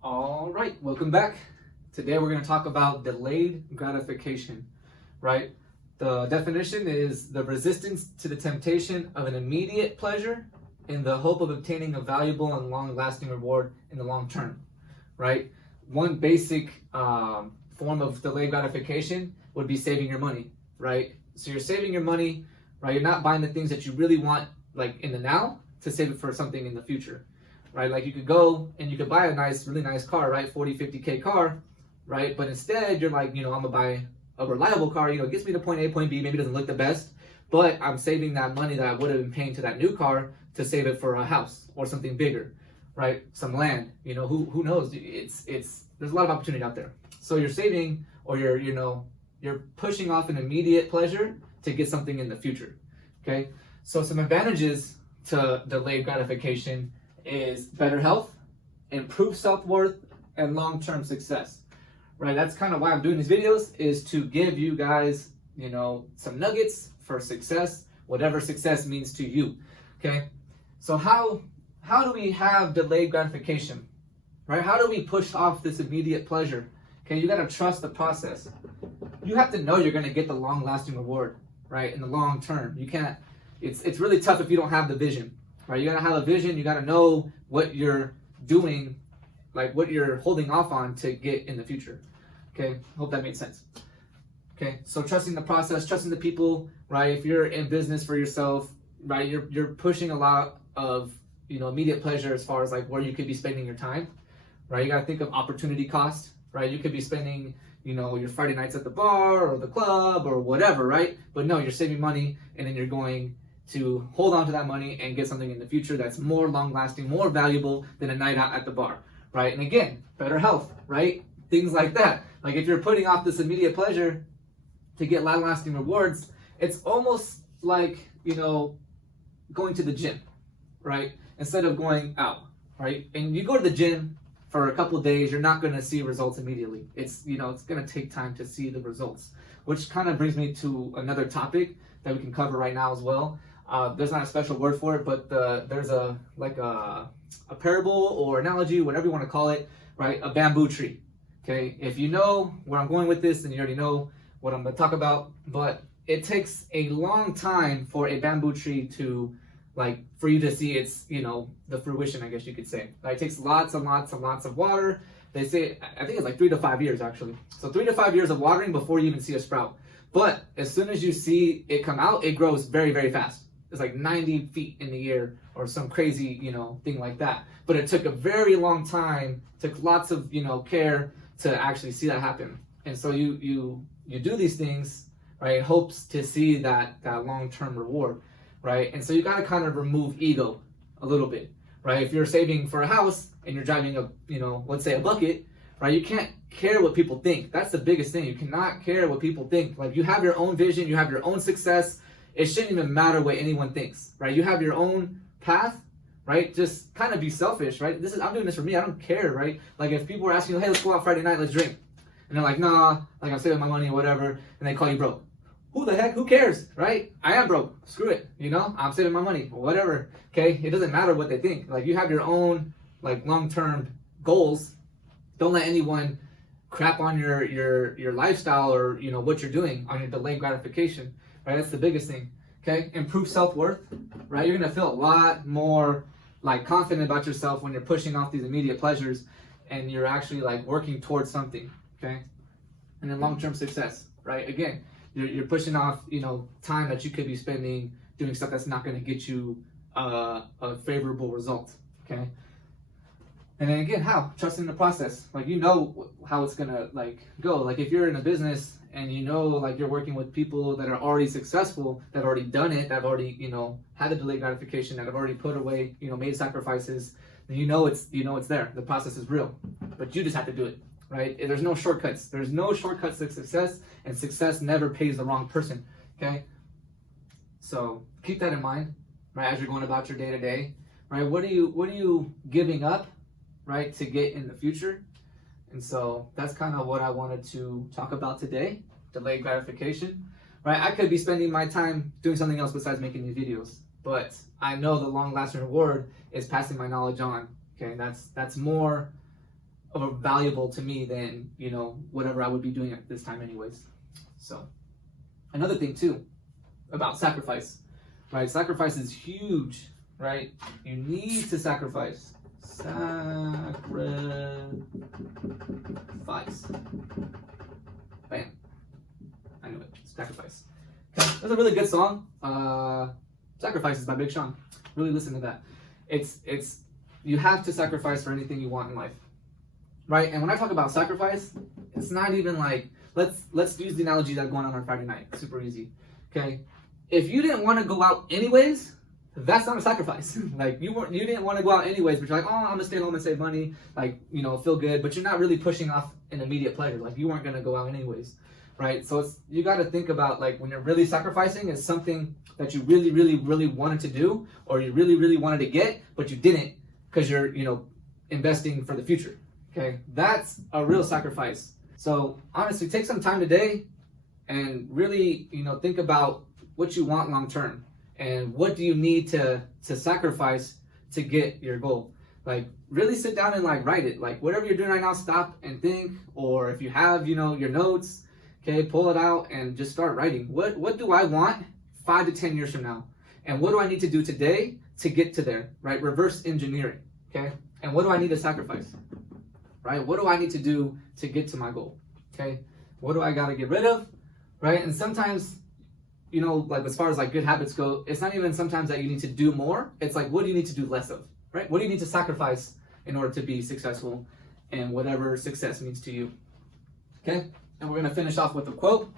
All right, welcome back. Today we're going to talk about delayed gratification, right? The definition is the resistance to the temptation of an immediate pleasure in the hope of obtaining a valuable and long-lasting reward in the long term, right? One basic form of delayed gratification would be saving your money, right? So you're saving your money, right? You're not buying the things that you really want, like in the now, to save it for something in the future. Right? Like you could go and you could buy a really nice car, right? 40, 50K car, right? But instead you're like, I'm gonna buy a reliable car, it gets me to point A, point B, maybe doesn't look the best, but I'm saving that money that I would have been paying to that new car to save it for a house or something bigger, right? Some land, who knows? There's a lot of opportunity out there. So you're saving, or you're pushing off an immediate pleasure to get something in the future, okay? So some advantages to delayed gratification is better health, improved self-worth, and long-term success, right? That's kind of why I'm doing these videos, is to give you guys, some nuggets for success, whatever success means to you, okay? So how do we have delayed gratification, right? How do we push off this immediate pleasure? Okay, you got to trust the process. You have to know you're going to get the long-lasting reward, right? In the long term. You can't, it's really tough if you don't have the vision. Right, you gotta have a vision. You gotta know what you're doing, like what you're holding off on to get in the future. Okay, hope that makes sense. Okay, so trusting the process, trusting the people. Right, if you're in business for yourself, right, you're pushing a lot of immediate pleasure as far as like where you could be spending your time. Right, you gotta think of opportunity cost. Right, you could be spending your Friday nights at the bar or the club or whatever. Right, but no, you're saving money and then you're going to hold on to that money and get something in the future that's more long-lasting, more valuable than a night out at the bar, right? And again, better health, right? Things like that. Like if you're putting off this immediate pleasure to get long-lasting rewards, it's almost like, going to the gym, right? Instead of going out, right? And you go to the gym for a couple of days, you're not going to see results immediately. It's going to take time to see the results, which kind of brings me to another topic that we can cover right now as well. There's not a special word for it, but there's a parable or analogy, whatever you want to call it, right? A bamboo tree. Okay, if you know where I'm going with this, then you already know what I'm going to talk about. But it takes a long time for a bamboo tree to, for you to see its, the fruition, I guess you could say. Right? It takes lots and lots and lots of water. They say, I think it's like 3 to 5 years actually. So 3 to 5 years of watering before you even see a sprout. But as soon as you see it come out, it grows very, very fast. It's like 90 feet in the air or some crazy, thing like that. But it took a very long time, took lots of, care to actually see that happen. And so you do these things, right, in hopes to see that long-term reward, right? And so you got to kind of remove ego a little bit, right? If you're saving for a house and you're driving a, let's say a bucket, right? You can't care what people think. That's the biggest thing. You cannot care what people think. Like you have your own vision, you have your own success. It shouldn't even matter what anyone thinks, right? You have your own path, right? Just kind of be selfish, right? I'm doing this for me. I don't care, right? Like if people are asking you, hey, let's go out Friday night, let's drink. And they're like, nah, like I'm saving my money or whatever. And they call you broke. Who the heck? Who cares, right? I am broke. Screw it. I'm saving my money or whatever. Okay. It doesn't matter what they think. Like you have your own long-term goals. Don't let anyone crap on your lifestyle or what you're doing on your delayed gratification, right? That's the biggest thing. Okay, improve self-worth, right? You're gonna feel a lot more confident about yourself when you're pushing off these immediate pleasures and you're actually working towards something. Okay, and then long-term success, right? Again, you're pushing off time that you could be spending doing stuff that's not going to get you a favorable result. Okay. And then again, how? Trusting the process. How it's gonna go. If you're in a business and you're working with people that are already successful, that have already done it, that have already, had the delayed gratification, that have already put away, made sacrifices, then it's there. The process is real. But you just have to do it, right? There's no shortcuts. There's no shortcuts to success, and success never pays the wrong person. Okay? So keep that in mind, right, as you're going about your day-to-day. Right? What are you giving up, right, to get in the future? And so that's kind of what I wanted to talk about today, delayed gratification, right? I could be spending my time doing something else besides making these videos, but I know the long-lasting reward is passing my knowledge on, okay? That's more valuable to me than, you know, whatever I would be doing at this time anyways. So another thing too about sacrifice, right? Sacrifice is huge, right? You need to sacrifice. Sacrifice. Bam. I knew it. Sacrifice. Okay. That's a really good song. Sacrifices by Big Sean. Really listen to that. It's you have to sacrifice for anything you want in life. Right? And when I talk about sacrifice, it's not even like, let's use the analogy that going on Friday night. Super easy. Okay? If you didn't want to go out anyways, that's not a sacrifice. Like you didn't want to go out anyways, but you're like, oh, I'm gonna stay home and save money, like, you know, feel good, but you're not really pushing off an immediate pleasure. Like you weren't gonna go out anyways. Right? So you got to think about, like, when you're really sacrificing, it's something that you really, really, really wanted to do, or you really, really wanted to get, but you didn't because you're, you know, investing for the future. Okay, that's a real sacrifice. So honestly, take some time today and really, you know, think about what you want long term and what do you need to sacrifice to get your goal. Like really sit down and like write it. Like whatever you're doing right now, stop and think. Or if you have, you know, your notes, okay, pull it out and just start writing. What do I want 5 to 10 years from now? And what do I need to do today to get to there, right? Reverse engineering, okay? And what do I need to sacrifice, right? What do I need to do to get to my goal, okay? What do I got to get rid of, right? And sometimes, you know, like as far as like good habits go, it's not even sometimes that you need to do more. It's like, what do you need to do less of, right? What do you need to sacrifice in order to be successful and whatever success means to you, okay? And we're going to finish off with a quote.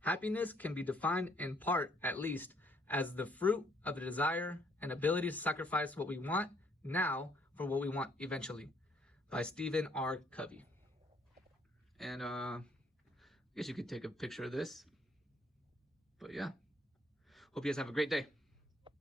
Happiness can be defined in part, at least, as the fruit of the desire and ability to sacrifice what we want now for what we want eventually. By Stephen R. Covey. And I guess you could take a picture of this. But yeah, hope you guys have a great day.